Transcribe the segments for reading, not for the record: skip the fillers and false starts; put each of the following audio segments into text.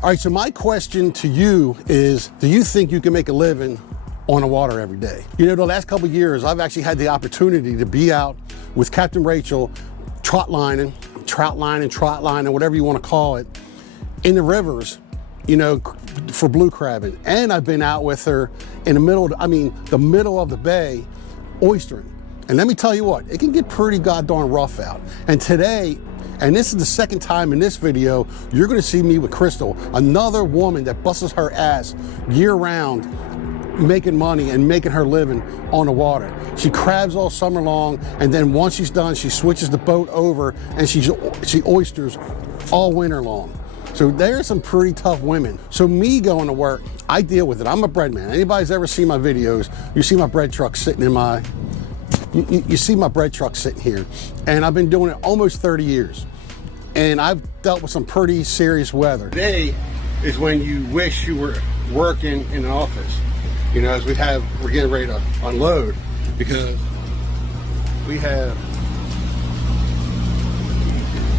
All right, so my question to you is, do you think you can make a living on the water every day? You know, the last couple of years, I've actually had the opportunity to be out with Captain Rachel, trout lining, whatever you want to call it, in the rivers, you know, for blue crabbing. And I've been out with her in the middle of the bay, oystering. And let me tell you what, it can get pretty goddamn rough out. And today, and this is the second time in this video, you're gonna see me with Crystal, another woman that busts her ass year round, making money and making her living on the water. She crabs all summer long, and then once she's done, she switches the boat over and she oysters all winter long. So there's some pretty tough women. So me going to work, I deal with it. I'm a bread man. Anybody's ever seen my videos, you see my bread truck sitting in my, you see my bread truck sitting here. And I've been doing it almost 30 years. And I've dealt with some pretty serious weather. Today is when you wish you were working in an office. You know, as we're getting ready to unload, because we have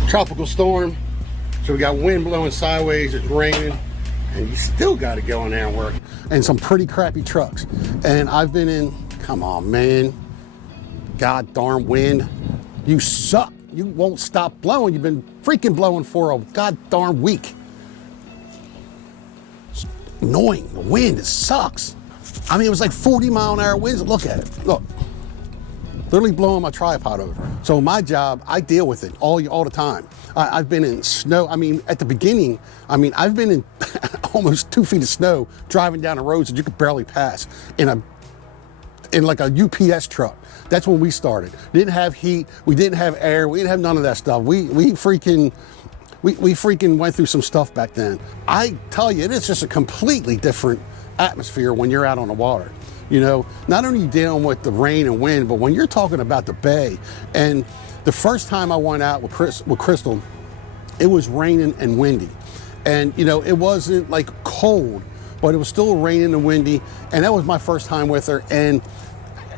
tropical storm. So we got wind blowing sideways, it's raining, and you still got to go in there and work. And some pretty crappy trucks. And I've been in, come on, man. God darn wind. You suck. You won't stop blowing. You've been freaking blowing for a god darn week. It's annoying. The wind, it sucks. I mean, it was like 40-mile-an-hour winds. Look at it. Look. Literally blowing my tripod over. So my job, I deal with it all the time. I've been in snow. I mean, at the beginning, I've been in almost 2 feet of snow driving down the roads that you could barely pass in like a UPS truck. That's when we started. Didn't have heat. We didn't have air. We didn't have none of that stuff. We freaking went through some stuff back then. I tell you, it is just a completely different atmosphere when you're out on the water. You know, not only are you dealing with the rain and wind, but when you're talking about the bay. And the first time I went out with Crystal, it was raining and windy. And, you know, it wasn't like cold, but it was still raining and windy. And that was my first time with her. And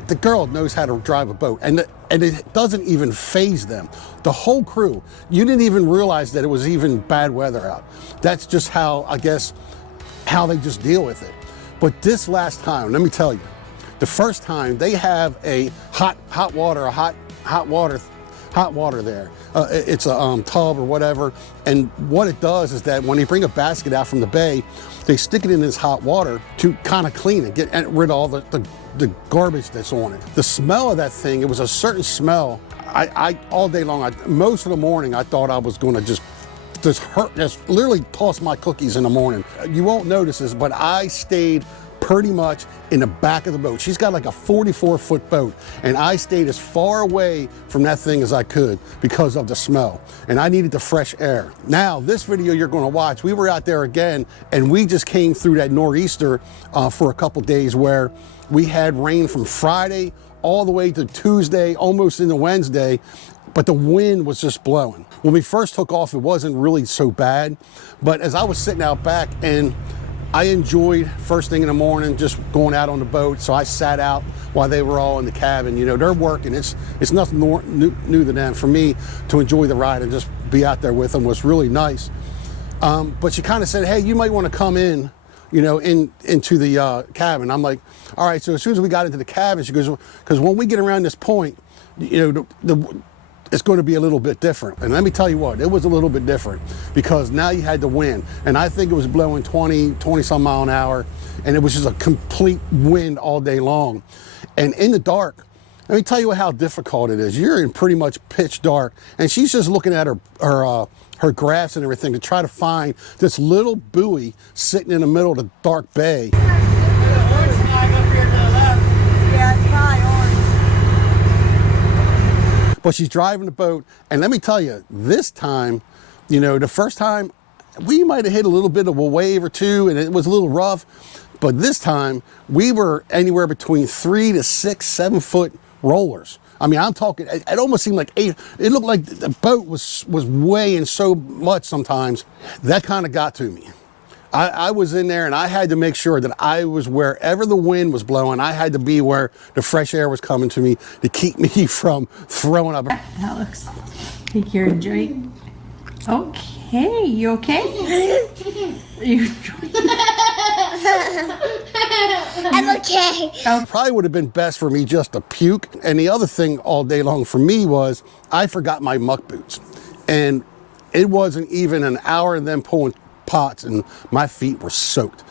the girl knows how to drive a boat. And it doesn't even faze them. The whole crew, you didn't even realize that it was even bad weather out. That's just how, I guess, how they just deal with it. But this last time, let me tell you, the first time they have a hot water there. It's a tub or whatever. And what it does is that when they bring a basket out from the bay, they stick it in this hot water to kind of clean it, get rid of all the garbage that's on it. The smell of that thing, it was a certain smell. I all day long, most of the morning, I thought I was going to just literally toss my cookies in the morning. You won't notice this, but I stayed pretty much in the back of the boat. She's got like a 44-foot boat, and I stayed as far away from that thing as I could because of the smell, and I needed the fresh air. Now, this video you're gonna watch, we were out there again, and we just came through that nor'easter for a couple days where we had rain from Friday all the way to Tuesday, almost into Wednesday, but the wind was just blowing. When we first took off, it wasn't really so bad, but as I was sitting out back, and I enjoyed first thing in the morning just going out on the boat, so I sat out while they were all in the cabin. You know, they're working. It's nothing new to them. For me to enjoy the ride and just be out there with them was really nice. But she kind of said, hey, you might want to come in, you know, into the cabin. I'm like, all right. So as soon as we got into the cabin, she goes, because when we get around this point, you know, it's going to be a little bit different. And let me tell you what, it was a little bit different because now you had the wind, and I think it was blowing 20 some mile an hour, and it was just a complete wind all day long. And in the dark, let me tell you how difficult it is. You're in pretty much pitch dark, and she's just looking at her graphs and everything to try to find this little buoy sitting in the middle of the dark bay. But she's driving the boat, and let me tell you, this time, you know, the first time, we might have hit a little bit of a wave or two, and it was a little rough, but this time, we were anywhere between 3 to 6, 7 foot rollers. I mean, I'm talking, it almost seemed like 8, it looked like the boat was weighing so much sometimes. That kind of got to me. I was in there, and I had to make sure that I was wherever the wind was blowing. I had to be where the fresh air was coming to me to keep me from throwing up. Alex, I think you're enjoying. Okay, you okay? I'm okay. Probably would have been best for me just to puke. And the other thing all day long for me was I forgot my muck boots. And it wasn't even an hour of them pulling pots and my feet were soaked.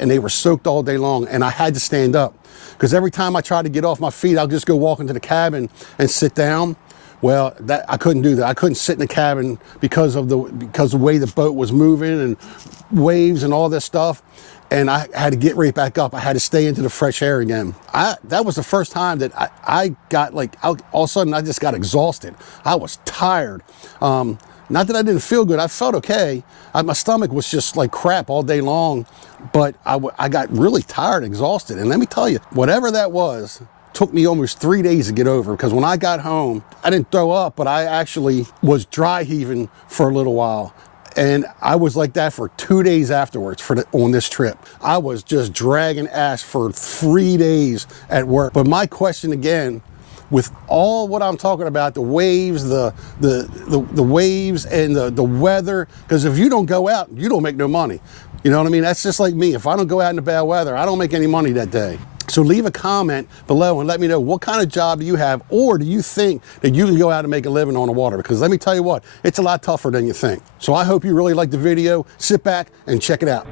And they were soaked all day long and I had to stand up. Because every time I tried to get off my feet, I'll just go walk into the cabin and sit down. Well, I couldn't do that. I couldn't sit in the cabin because of the way the boat was moving and waves and all this stuff. And I had to get right back up. I had to stay into the fresh air again. That was the first time that I got like, all of a sudden I just got exhausted. I was tired. Not that I didn't feel good. I felt okay. My stomach was just like crap all day long, but I got really tired, exhausted. And let me tell you, whatever that was, took me almost 3 days to get over, because when I got home, I didn't throw up, but I actually was dry heaving for a little while. And I was like that for 2 days afterwards on this trip. I was just dragging ass for 3 days at work. But my question again, with all what I'm talking about, the waves, the waves and the weather, because if you don't go out, you don't make no money. You know what I mean? That's just like me. If I don't go out in the bad weather, I don't make any money that day. So leave a comment below and let me know what kind of job do you have, or do you think that you can go out and make a living on the water? Because let me tell you what, it's a lot tougher than you think. So I hope you really liked the video. Sit back and check it out.